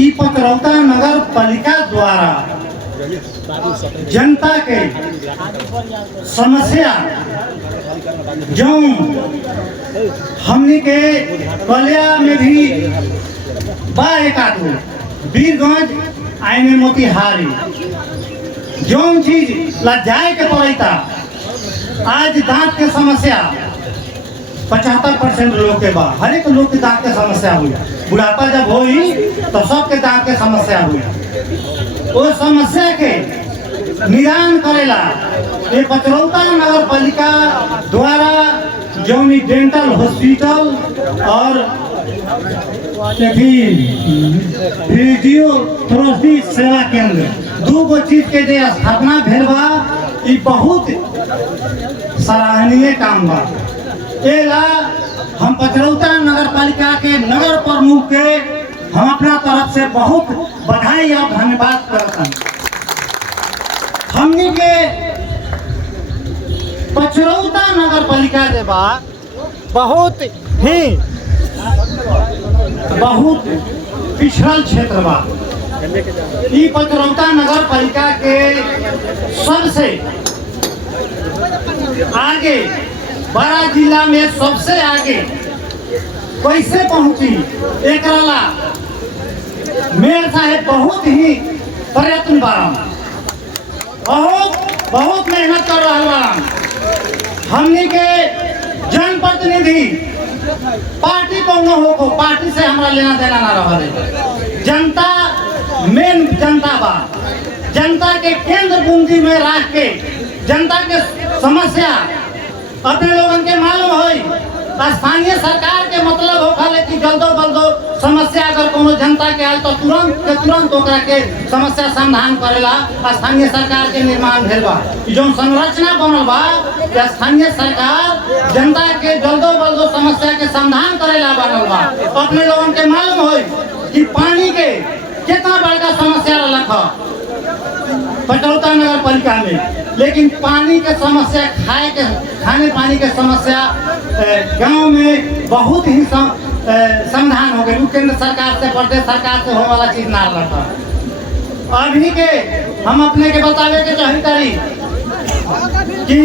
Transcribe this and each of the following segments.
ई पचरौता नगर पालिका द्वारा जनता के समस्या जो हमनी के कलिया में भी बाकातू वीरगंज आईने मोतिहारी जो चीज लज्जाए के पड़ता आज दांत के समस्या 75% लोग के बाद हर एक लोग के दांत के समस्या हुई। बुढ़ापा जब हुई तो सबके दांत के समस्या हुई। वो समस्या के निदान करेला ये पचरौता नगर पालिका द्वारा जौनी डेंटल हॉस्पिटल और फिजियोथेरेपी सेवा केंद्र दो चीज के जे स्थापना भेल बा ई बहुत सराहनीय काम बा। एला हम पचरौता नगर पालिका के नगर प्रमुख के हम अपना तरफ से बहुत बधाई और धन्यवाद करते हैं। हमनी के पचरौता नगर पालिका के बाद बहुत पिछड़ल क्षेत्र बा। ई पचरौता नगर पालिका के सबसे आगे बड़ा जिला में सबसे आगे कैसे पहुंची एक मेयर साहेब बहुत ही प्रयत्न बारा बहुत मेहनत कर रहा बा। हमनी के जनप्रतिनिधि पार्टी को न हो पार्टी से हमारा लेना देना ना रहा। जनता मेन जनता बा। जनता के केंद्र बिंदु में रख के जनता के समस्या अपने लोगन के मालूम हो। स्थानीय सरकार के मतलब होखले कि जल्दो बल्दो समस्या अगर कोनो जनता के आए तो तुरंत ओकरा के समस्या समाधान करेला स्थानीय सरकार के निर्माण भेल बा। जो संरचना बनल बा स्थानीय सरकार जनता के जल्दो बल्दो समस्या के समाधान करेला बनल बा। अपने लोगन के मालूम हो कि पानी के कितना बड़का समस्या रखा पचरौता नगर पालिका में, लेकिन पानी के समस्या खाने पानी के समस्या गांव में बहुत ही समाधान हो गई। केंद्र सरकार से प्रदेश सरकार से होने वाला चीज ना रहा। अभी के हम अपने के बतावे के चाहतारी कि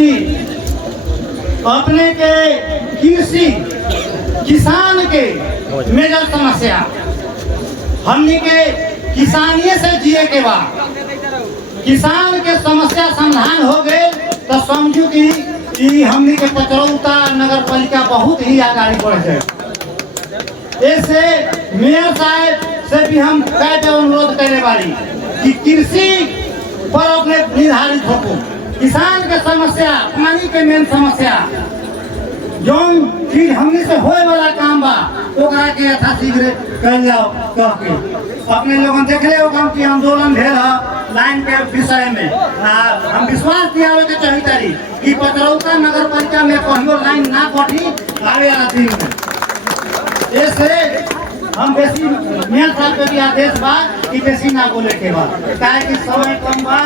अपने के कृषि किसान के मेजर समस्या हमनी के किसानिये से जिए के बाद किसान के समस्या समाधान हो गए तो समझू कि हमनी के पचरौता नगर पालिका बहुत ही आगे बढ़ जाए। ऐसे मेयर साहब से भी हम कई अनुरोध करने वाली कि कृषि पर अपने निर्धारित हो। किसान के समस्या पानी के मेन समस्या जो चीज हमनी से होए वाला काम बा ओकरा के यथाशीघ्र कर जाओ कह के अपने लोगन देख ले हो कि आंदोलन भेल लाइन के विषय में हम विश्वास दियावे के चाहतारी कि पचरौता नगर पालिका में कहियो लाइन ना कटी आवे वाला दिन में। ऐसे हम बेसी मेयर साहब के भी आदेश बा कि बेसी ना बोले के बा काहे कि समय कम बा।